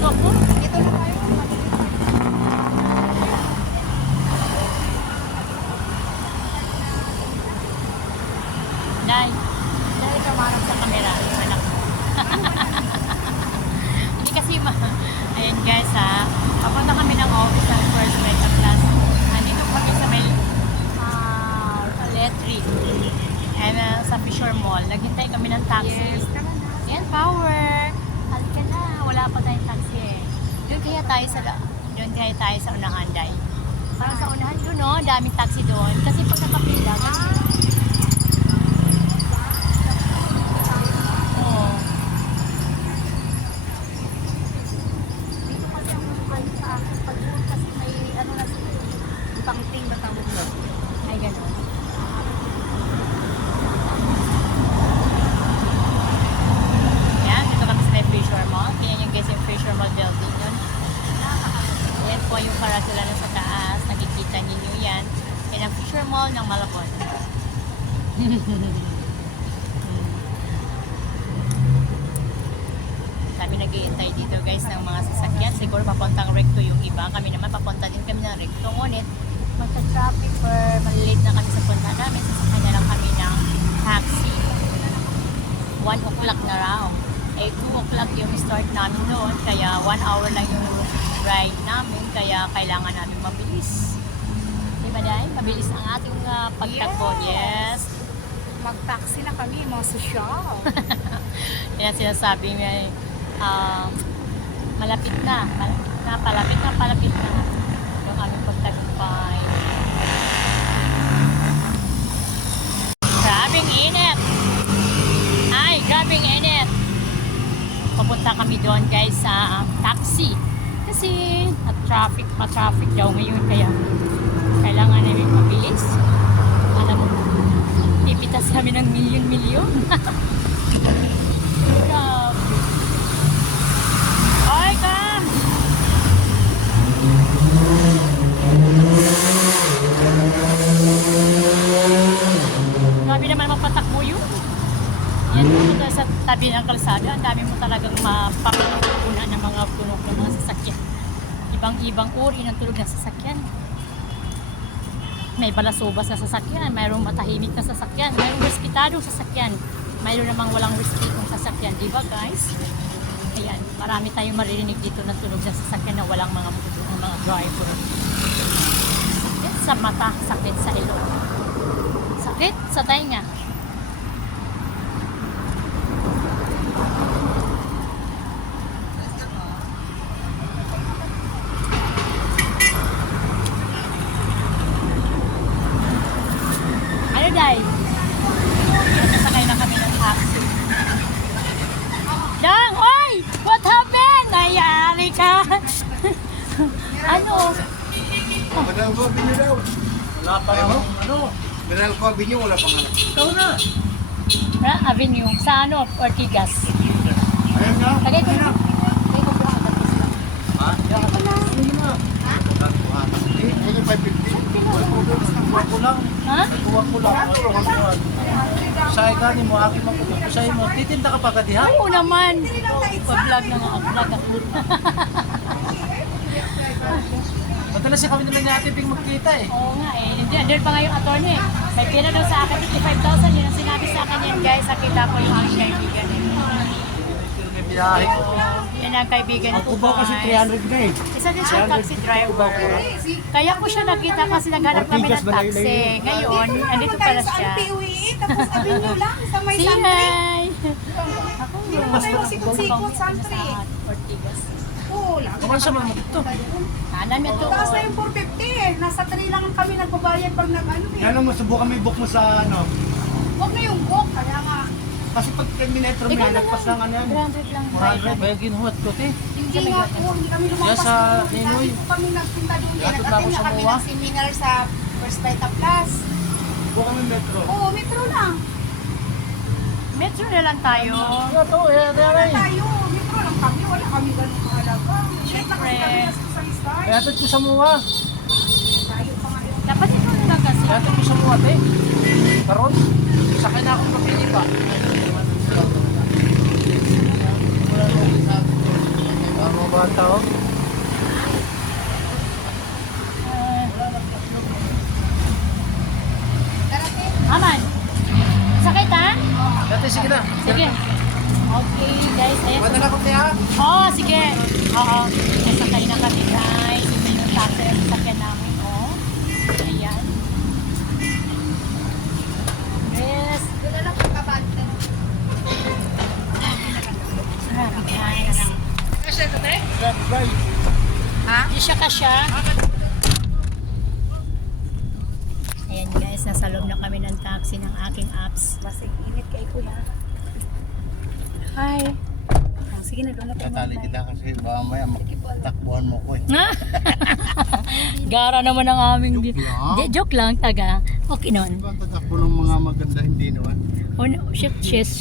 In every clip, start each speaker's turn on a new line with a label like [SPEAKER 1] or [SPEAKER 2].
[SPEAKER 1] Ako?
[SPEAKER 2] Dito na tayo.
[SPEAKER 1] Dahil kamarap sa camera. Yung anak ko. Hindi kasi Ayan guys ha. Papunta kami ng office ng first night of class. Nandito kami sa may Letri. And sa Fisher Mall. Naghintay kami ng taxi.
[SPEAKER 2] Yes, tara na.
[SPEAKER 1] Ayan, power. Halika na. Wala pa tayong taxi eh. Doon kaya tayo sa unahan, Day. Parang sa unahan doon, no? Daming taxi doon. Kasi pag nakapila, oo.
[SPEAKER 2] Dito kasi ang kayo sa akin. Pag doon kasi may ano na sila. Pangiting ba tawag na?
[SPEAKER 1] Ay, gano'n. Ayan, dito kami sa may Fisher Mall. Tingnan yung guys yung Fisher Mall building yun. Ayan po yung karatula na sa taas. Nakikita ninyo yan. Yan ang Fisher Mall ng Malabon. Kami nag-iintay dito guys ng mga sasakyan. Siguro papuntang recto yung iba. Kami naman papunta din kami ng recto. Ngunit magka-traffic or malilate na kami sa punta namin. Sasakyan na lang kami ng taxi. 1 o'clock na raw. 2 o'clock yung start namin doon. Kaya 1 hour lang yung ride namin. Kaya kailangan namin mabilis. Diba dahil? Mabilis ang ating pagtakbo. Yes.
[SPEAKER 2] Mag-taxi na kami, mga sosyal.
[SPEAKER 1] Yan sinasabi niya malapit na. Palapit na. Yung aming pagtagumpay. Grabing init! Ay, grabing init! Papunta kami doon guys sa taxi. Kasi ma-traffic daw ngayon. Kaya kailangan namin mabilis. Alam mo, pipitas kami ng milyon-milyon. Grabe. Ay, Kam! Grabe naman mapatakbo yun. Yan dito sa tabi ng kalsada. Ang dami mo talagang mapapuna ng mga tunog ng mga sasakyan. Ibang-ibang uri ng tunog ng sasakyan. May balasubas na sasakyan, mayroong matahimik na sasakyan, mayroong respetadong sasakyan, mayroong namang walang respetong sasakyan, di ba guys? Ayan, marami tayong maririnig dito na tunog ng sasakyan na walang mga driver. Sakit sa mata, sakit sa ilong, sakit sa tainga. Day. Nasakay na kami ng taxi. Dang! Oy! What happened? Nayari ka! Ano?
[SPEAKER 3] Mineral coffee niyo daw.
[SPEAKER 4] Wala pa naman. Ano?
[SPEAKER 3] Mineral coffee niyo, wala pang anak.
[SPEAKER 4] Ikaw na.
[SPEAKER 1] Avenue. Sa ano? Ortigas.
[SPEAKER 3] Ayun na.
[SPEAKER 1] Tagay ko na.
[SPEAKER 3] Ha?
[SPEAKER 4] Sige na.
[SPEAKER 3] Ayun yung 550.
[SPEAKER 4] Kuha ko lang.
[SPEAKER 1] Ha?
[SPEAKER 4] Kuha ko lang. Sa'yo gani mo, aking makukuha ko sa'yo mo. Titinda ka pa ka diha?
[SPEAKER 1] Oo naman. Pag-vlog na nga. Vlog ako.
[SPEAKER 4] Madalas siya kami naman ni Ate Ping magkita eh.
[SPEAKER 1] Oo nga eh. Hindi, andun pa nga yung attorney. May pina daw sa akin, 55,000. Yun ang sinabi sa akin yan guys. Nakita ko yung aking kaibigan.
[SPEAKER 4] May biyahe ko.
[SPEAKER 1] Yan ang kaibigan
[SPEAKER 3] Ang
[SPEAKER 1] ko.
[SPEAKER 3] kubaw kasi
[SPEAKER 1] guys.
[SPEAKER 3] 300 na eh.
[SPEAKER 1] Isa din siya taxi driver. Kaya ko siya nakita kasi naghanap kami ng taxi. Ngayon, andito pala siya.
[SPEAKER 2] Tapos avenue lang sa may
[SPEAKER 1] Say
[SPEAKER 2] Santri.
[SPEAKER 1] hi! Ako
[SPEAKER 2] Dito pa tayo sikot-sikot, Santri.
[SPEAKER 1] Ortigas.
[SPEAKER 2] Oo, lang.
[SPEAKER 4] Kaman sa mga ito.
[SPEAKER 1] Alam niya to.
[SPEAKER 2] Taas na yung 450 eh. Nasa 3 lang kami nagbabayad pag nag-ano eh.
[SPEAKER 3] Yan ang masubukan may book mo sa ano.
[SPEAKER 2] Huwag na yung book, kaya nga.
[SPEAKER 3] Kasi pag 10 minetro mo
[SPEAKER 1] Ikaw
[SPEAKER 3] yan,
[SPEAKER 1] na
[SPEAKER 3] nagpas lang ano yan.
[SPEAKER 1] 300 lang.
[SPEAKER 4] May ginuhat ko te.
[SPEAKER 2] Hindi nga po, hindi kami lumampas.
[SPEAKER 4] Yes, sa
[SPEAKER 2] Dati
[SPEAKER 4] Ninoy.
[SPEAKER 2] po kami nagpunta doon.
[SPEAKER 4] Yatod na ako
[SPEAKER 2] Nag-attend na
[SPEAKER 4] sa
[SPEAKER 2] kami
[SPEAKER 4] MOA.
[SPEAKER 2] ng seminar sa First Night of Class.
[SPEAKER 3] Buka mo yung metro.
[SPEAKER 2] Oo, metro lang.
[SPEAKER 1] Metro na lang tayo.
[SPEAKER 4] Ito,
[SPEAKER 2] Wala tayo, metro lang kami. Wala kami ganun kahalaga. Siyempre kami nasa isang star.
[SPEAKER 4] Kaya ito ko sa muwa.
[SPEAKER 2] Tayo pa ngayon.
[SPEAKER 1] Dapat ito na lang kasi.
[SPEAKER 4] Kaya ito ko sa muwa te. Karon, sakay na akong papili pa.
[SPEAKER 3] Tama ba?
[SPEAKER 4] mga tao.
[SPEAKER 1] Aman. Sakit ha?
[SPEAKER 4] Dati, sige na.
[SPEAKER 1] Sige. Okay guys, ayan.
[SPEAKER 4] Madala ko kaya.
[SPEAKER 1] Oo, sige. Oo. Nasakay na kami guys. Ito yung taxi ang sasakyan namin, oh. Ayan. Yes.
[SPEAKER 2] Doon na lang pagkabante.
[SPEAKER 1] Grabe guys.
[SPEAKER 2] Ha?
[SPEAKER 1] Di siya kasya. Ayan guys, nasa loob na kami ng taxi ng aking apps.
[SPEAKER 2] Masig init kay kuya.
[SPEAKER 1] Hi.
[SPEAKER 2] Sige na, doon na tayo.
[SPEAKER 3] Tatali kita kasi mamaya takbuhan mo ko eh.
[SPEAKER 1] Gara naman ang aming...
[SPEAKER 3] Joke lang.
[SPEAKER 1] Di, joke lang, taga. Okay nun.
[SPEAKER 3] Diba ang tatakbo ng mga maganda hindi naman?
[SPEAKER 1] Oh no, shit.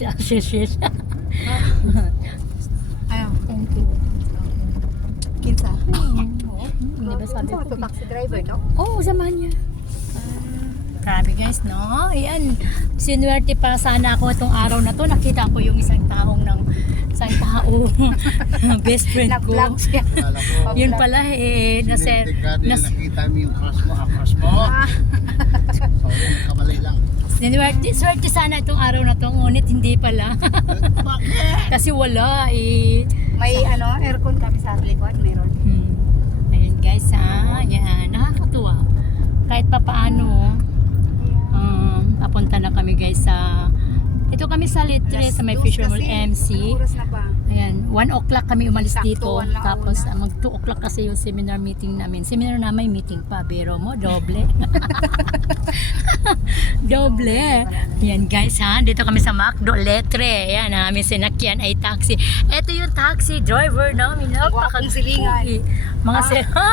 [SPEAKER 2] Ayaw.
[SPEAKER 1] Thank you.
[SPEAKER 2] Kinsa?
[SPEAKER 1] Di ba sabi ko?
[SPEAKER 2] Ito taxi driver, no?
[SPEAKER 1] Oo, samahan niya. Grabe guys, no? Ayan, sinuwerte pa sana ako itong araw na to. Nakita ko yung isang tao best friend ko.
[SPEAKER 2] Nag-vlog siya.
[SPEAKER 3] Akala ko,
[SPEAKER 1] Yun pala eh,
[SPEAKER 3] sinerte ka dahil
[SPEAKER 1] nas,
[SPEAKER 3] nakita mo yung crush mo, crush mo. Sorry, nagkamali lang.
[SPEAKER 1] swerte sana itong araw na to, ngunit hindi pala.
[SPEAKER 3] Bakit?
[SPEAKER 1] Kasi wala eh.
[SPEAKER 2] May aircon kami sa likod, meron.
[SPEAKER 1] Ayan guys ha, ayan, nakakatuwa. Kahit pa paano, papunta na kami guys sa, ito kami sa Litre, sa may Fisher Mall MC.
[SPEAKER 2] Oras na ba?
[SPEAKER 1] Ayan, 1 o'clock kami umalis
[SPEAKER 2] Sakto,
[SPEAKER 1] dito.
[SPEAKER 2] 1 lang
[SPEAKER 1] Tapos
[SPEAKER 2] una.
[SPEAKER 1] mag 2 o'clock kasi yung seminar meeting namin. Seminar na may meeting pa, biro mo, doble. Doble. Yan guys ha, dito kami sa McDo Litre. Ayan, namin sinakyan ay taxi. Ito yung taxi driver namin.
[SPEAKER 2] Gwapong silingan.
[SPEAKER 1] Mga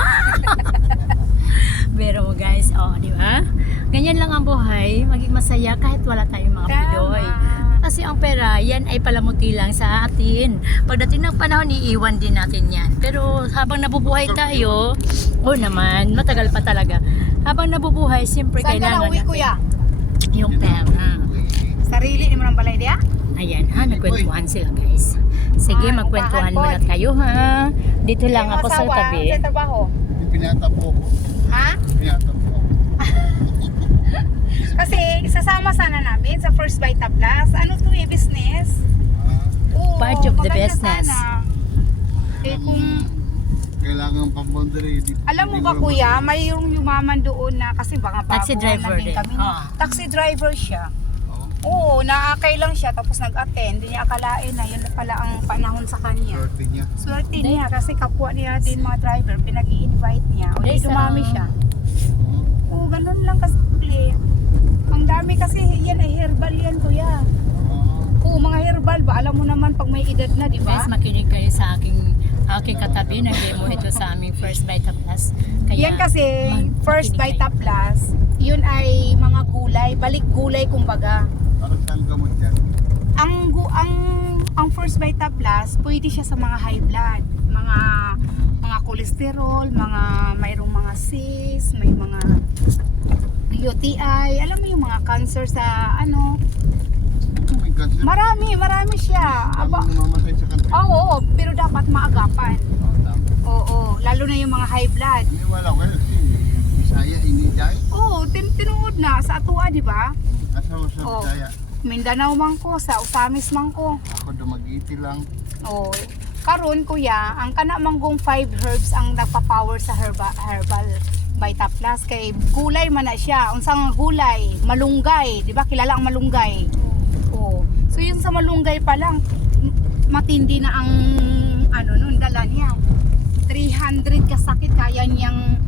[SPEAKER 1] Pero guys, di ba? Ganyan lang ang buhay, maging masaya kahit wala tayong mga Pinoy. Kasi ang pera, yan ay palamuti lang sa atin. Pagdating ng panahon, iiwan din natin yan. Pero habang nabubuhay tayo, naman, matagal pa talaga. Habang nabubuhay, siyempre
[SPEAKER 2] Saan ka na
[SPEAKER 1] kailangan
[SPEAKER 2] uwi,
[SPEAKER 1] natin
[SPEAKER 2] kuya?
[SPEAKER 1] yung pera.
[SPEAKER 2] Sarili ni mo ng balay diya?
[SPEAKER 1] Ayan ha, nagkwentuhan sila guys. Sige, magkwentuhan
[SPEAKER 2] upahan po.
[SPEAKER 1] muna kayo ha. Dito lang ako sa tabi.
[SPEAKER 2] Sa trabaho?
[SPEAKER 3] Pinata po ko.
[SPEAKER 2] Ha?
[SPEAKER 3] Pinata po ako.
[SPEAKER 2] Kasi sasama sana namin sa First Bite Plus. Ano to business? Oo,
[SPEAKER 1] Part of the
[SPEAKER 2] maganda
[SPEAKER 1] business.
[SPEAKER 2] Sana. Kung
[SPEAKER 3] Kailangan pang-boundary.
[SPEAKER 2] alam mo ba kuya, may yung yumaman doon na kasi baka
[SPEAKER 1] Taxi
[SPEAKER 2] baguhan
[SPEAKER 1] driver
[SPEAKER 2] lang din
[SPEAKER 1] din.
[SPEAKER 2] kami. Taxi driver siya.
[SPEAKER 3] Oo.
[SPEAKER 2] Oo, naakay lang siya tapos nag-attend. Hindi niya akalain na yun pala ang panahon sa kanya.
[SPEAKER 3] Swerte niya.
[SPEAKER 2] Swerte niya kasi kapwa niya din mga driver, pinag-i-invite niya. O di
[SPEAKER 1] Guys,
[SPEAKER 2] dumami siya.
[SPEAKER 3] Oo.
[SPEAKER 2] Oo, ganun lang kasi. Ang dami kasi yan ay herbal yan kuya.
[SPEAKER 3] Oo.
[SPEAKER 2] Oo, mga herbal ba? Alam mo naman pag may edad na, di ba?
[SPEAKER 1] Guys, makinig kayo sa aking katabi. Nag-demo ito sa aming First Bite Plus. Kaya,
[SPEAKER 2] Yan kasi, First
[SPEAKER 1] makinig
[SPEAKER 2] Bite Plus, yun ay mga gulay, balik gulay kumbaga.
[SPEAKER 3] Parang saan gamot yan?
[SPEAKER 2] Ang First Bite Plus, pwede siya sa mga high blood, mga cholesterol, mayroong mga cysts, may mga UTI, alam mo yung mga cancer sa
[SPEAKER 3] May cancer.
[SPEAKER 2] marami siya.
[SPEAKER 3] Aba. Mamamatay sa country.
[SPEAKER 2] Oo, pero dapat maagapan.
[SPEAKER 3] Oo, tama.
[SPEAKER 2] Oo, lalo na yung mga high blood.
[SPEAKER 3] Iniwala ko kasi Bisaya, iniday.
[SPEAKER 2] Oo, tinuod na sa Atua, di ba?
[SPEAKER 3] Asa mo sa
[SPEAKER 2] Oo.
[SPEAKER 3] Bisaya?
[SPEAKER 2] Mindanao man ko, sa Usamis man ko.
[SPEAKER 3] Ako dumagiti lang.
[SPEAKER 2] Oo. Karon kuya, ang kana manggong 5 herbs ang nagpa-power sa herbal Vita Plus kay gulay man na siya. Unsang gulay, malunggay, di ba? Kilala ang malunggay. Oo. So yun sa malunggay pa lang matindi na ang nun dala niya. 300 kasakit kaya niyang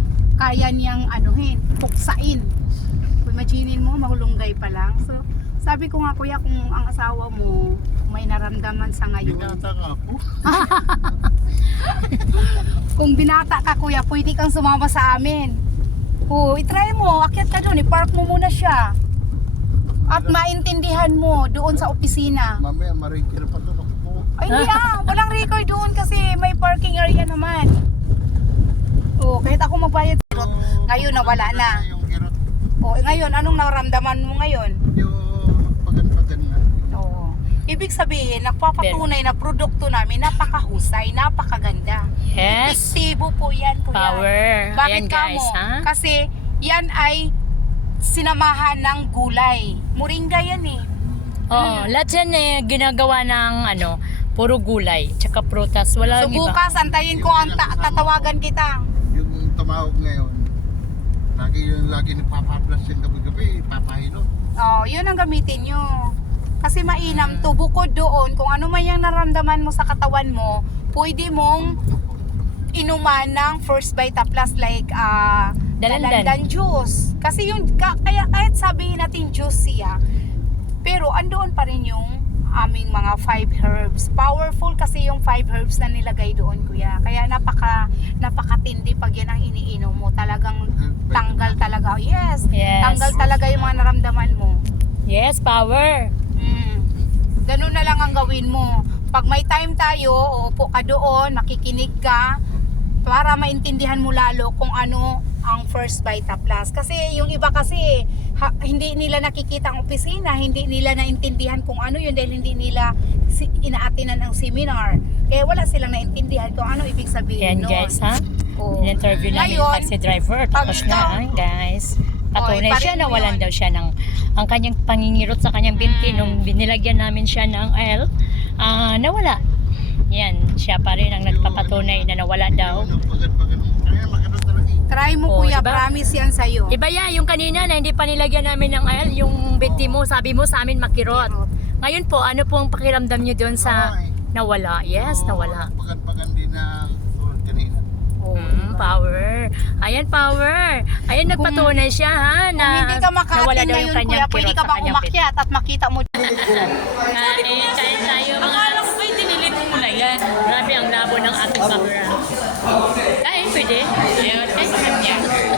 [SPEAKER 2] puksain. Kung imaginin mo, malunggay pa lang. So sabi ko nga kuya, kung ang asawa mo may naramdaman sa ngayon.
[SPEAKER 3] Binata ka ako.
[SPEAKER 2] Kung binata ka kuya, pwede kang sumama sa amin. Oo, itry mo, akyat ka doon, i-park mo muna siya. At maintindihan mo doon sa opisina.
[SPEAKER 3] Mamaya marikir pa doon ako.
[SPEAKER 2] Ay hindi walang record doon kasi may parking area naman. Oo, kahit ako magbayad. Ngayon nawala na.
[SPEAKER 3] Yung kirot.
[SPEAKER 2] Oo, ngayon, anong naramdaman mo ngayon?
[SPEAKER 3] Yung pagan-pagan na.
[SPEAKER 2] Oo. Ibig sabihin, nagpapatunay na produkto namin napakahusay, napakaganda. Kamo po yan po
[SPEAKER 1] Power.
[SPEAKER 2] yan. Bakit
[SPEAKER 1] Ayan,
[SPEAKER 2] kamo?
[SPEAKER 1] guys, ha?
[SPEAKER 2] Kasi yan ay sinamahan ng gulay. Moringa yan eh.
[SPEAKER 1] Oo, lahat yan ginagawa ng puro gulay, tsaka prutas. Wala
[SPEAKER 2] So
[SPEAKER 1] iba.
[SPEAKER 2] bukas, antayin ko ang tatawagan kita.
[SPEAKER 3] Yung tumawag ngayon, lagi nagpapaplas yung gabi-gabi, papahilo.
[SPEAKER 2] Oh, yun ang gamitin nyo. Kasi mainam to. Bukod doon, kung ano man yung naramdaman mo sa katawan mo, pwede mong inuman ng First Vita Plus like dalandan juice. Kasi yung, kaya kahit sabihin natin juice siya, pero andoon pa rin yung aming mga 5 herbs. Powerful kasi yung 5 herbs na nilagay doon, kuya. Kaya napakatindi pag yan ang iniinom mo. Talagang tanggal talaga. Yes.
[SPEAKER 1] Yes.
[SPEAKER 2] Tanggal talaga yung mga naramdaman mo.
[SPEAKER 1] Yes, power.
[SPEAKER 2] Ganun na lang ang gawin mo. Pag may time tayo, uupo ka doon, makikinig ka para maintindihan mo lalo kung ano ang First Vita Plus. Kasi yung iba kasi hindi nila nakikita ang opisina, hindi nila naintindihan kung ano yun dahil hindi nila inaatinan ang seminar. Kaya wala silang naintindihan kung ano ibig
[SPEAKER 1] Yan
[SPEAKER 2] sabihin nun.
[SPEAKER 1] guys, ha?
[SPEAKER 2] Oo.
[SPEAKER 1] In-interview namin yung
[SPEAKER 2] Ngayon,
[SPEAKER 1] taxi driver. Tapos
[SPEAKER 2] pag
[SPEAKER 1] na,
[SPEAKER 2] ikaw-
[SPEAKER 1] ha, guys. Patunay
[SPEAKER 2] Oy,
[SPEAKER 1] siya
[SPEAKER 2] parin
[SPEAKER 1] na
[SPEAKER 2] mo
[SPEAKER 1] walan
[SPEAKER 2] yun.
[SPEAKER 1] daw siya ng ang kanyang pangingirot sa kanyang binti nung binilagyan namin siya ng L. Nawala. Yan, siya pa rin ang nagpapatunay na nawala daw.
[SPEAKER 2] Try mo
[SPEAKER 1] Oo,
[SPEAKER 2] kuya,
[SPEAKER 1] diba?
[SPEAKER 2] promise yan sa'yo.
[SPEAKER 1] Iba yan, yung kanina na hindi pa nilagyan namin ng L, yung binti mo, sabi mo sa amin makirot. Ngayon po, ano po ang pakiramdam niyo doon sa nawala? Yes, nawala.
[SPEAKER 3] Pagan-pagan din na kanina.
[SPEAKER 1] Power. Ayan, power. Ayan, nagpatunay siya, ha?
[SPEAKER 2] Kung
[SPEAKER 1] Na
[SPEAKER 2] hindi ka
[SPEAKER 1] nawala
[SPEAKER 2] makaatin
[SPEAKER 1] daw
[SPEAKER 2] ngayon
[SPEAKER 1] yung kanyang
[SPEAKER 2] kuya, pwede
[SPEAKER 1] kirot
[SPEAKER 2] ka
[SPEAKER 1] sa
[SPEAKER 2] bang
[SPEAKER 1] kanyang binti.
[SPEAKER 2] umakyat at makita mo.
[SPEAKER 1] Kain tayo. Akala ko kayo dinilit mo na yan. Grabe ang labo ng ating camera. Kain, pwede. Ayun, kain sa kanya.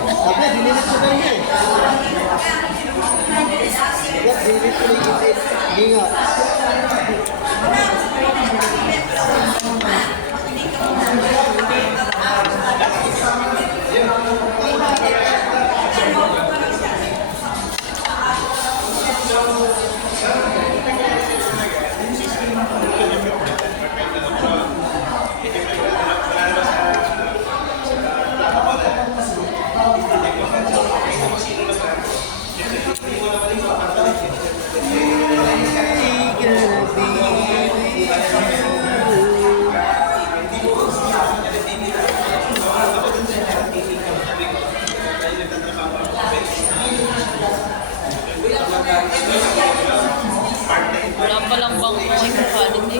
[SPEAKER 1] Wala palang bangko yung quality.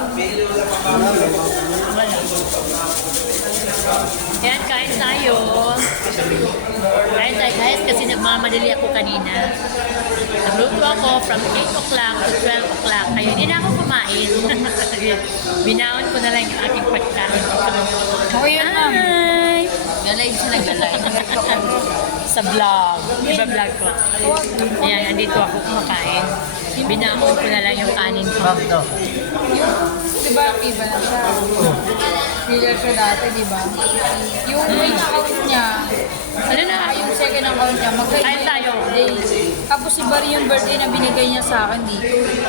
[SPEAKER 1] Wala. Yan, kain tayo. Kain tayo guys kasi nagmamadali ako kanina. Nagluto ako from 8 o'clock to 12 o'clock. Kaya hindi na ako kumain. Binaon ko na lang yung aking pagkain.
[SPEAKER 2] Oh, yun na.
[SPEAKER 1] Hi! Galay siya naglalay. Sa vlog. Iba vlog ko. Ayan, andito ako kumakain. Binaon ko na lang yung kanin ko.
[SPEAKER 2] Diba, iba na siya. Clear siya dati, diba? Yung main account niya,
[SPEAKER 1] Ano na?
[SPEAKER 2] yung second account niya,
[SPEAKER 1] Kain tayo.
[SPEAKER 2] birthday. Tapos iba rin yung birthday na binigay niya sa akin dito.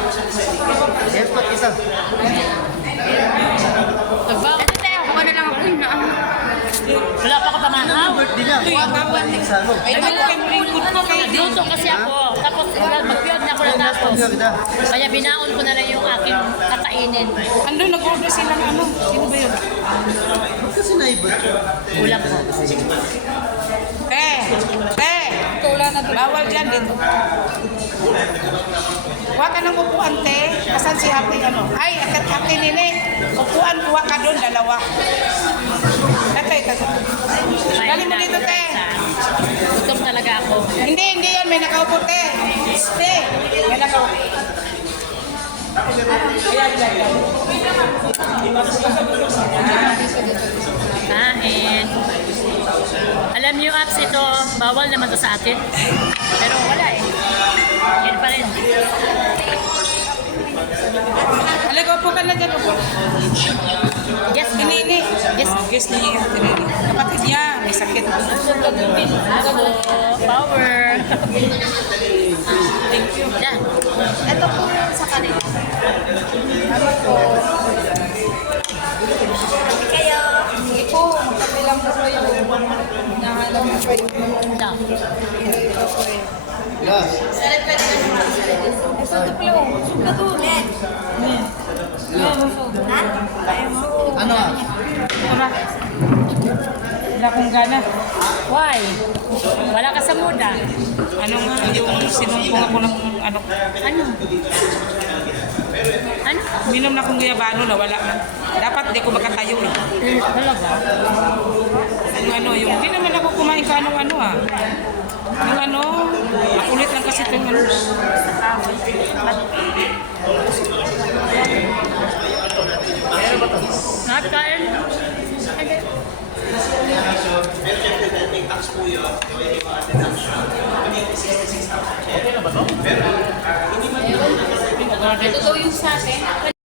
[SPEAKER 1] Diba?
[SPEAKER 2] Ito tayo, kuha na lang ako yun.
[SPEAKER 1] Wala pa ka pamanaw.
[SPEAKER 2] Ay,
[SPEAKER 1] Nagluto kasi ako. Tapos mag-build na ako na tapos. Kaya binaon ko na lang yung aking kakainin.
[SPEAKER 2] Ando, nag-order sila ng ano? Sino ba yun?
[SPEAKER 1] Ulam ko.
[SPEAKER 2] Tula na dito. Bawal dyan dito. Kuha ka ng upuan, te. Asan si ate ano? Ay, ate nini. Upuan, kuha ka doon, dalawa. Ate, dali mo dito, te.
[SPEAKER 1] Gutom talaga ako.
[SPEAKER 2] Hindi yan. May nakaupo, te. Te, may nakaupo.
[SPEAKER 1] Kain. Alam niyo, apps ito, bawal naman to sa atin. Pero wala eh. Yan pa rin.
[SPEAKER 2] Halika, upo ka na dyan. Upo.
[SPEAKER 1] Yes,
[SPEAKER 2] Nini.
[SPEAKER 1] Yes.
[SPEAKER 2] Guess ni kapatid niya. May sakit.
[SPEAKER 1] Power.
[SPEAKER 2] Thank you.
[SPEAKER 1] Yan.
[SPEAKER 2] Ito po yung sa kanila. Salamat po. Kayo. Sige po, magkabilang po Nahanap mo pa yung
[SPEAKER 1] Lang.
[SPEAKER 3] Yes.
[SPEAKER 2] Ito tuklo. Suka to.
[SPEAKER 3] Ano ah?
[SPEAKER 5] Wala akong gana.
[SPEAKER 1] Why? Wala ka sa mood ah.
[SPEAKER 5] Ano nga yung sinumpong ako ng ano.
[SPEAKER 1] Ano? Ano?
[SPEAKER 5] Minom na akong guyabano na wala na. Dapat di ako makatayo eh.
[SPEAKER 1] Talaga?
[SPEAKER 5] Yung hindi naman ako kumain ka ano ah. Yung makulit lang kasi itong ano.
[SPEAKER 1] Not kain? Ito daw yung sa atin.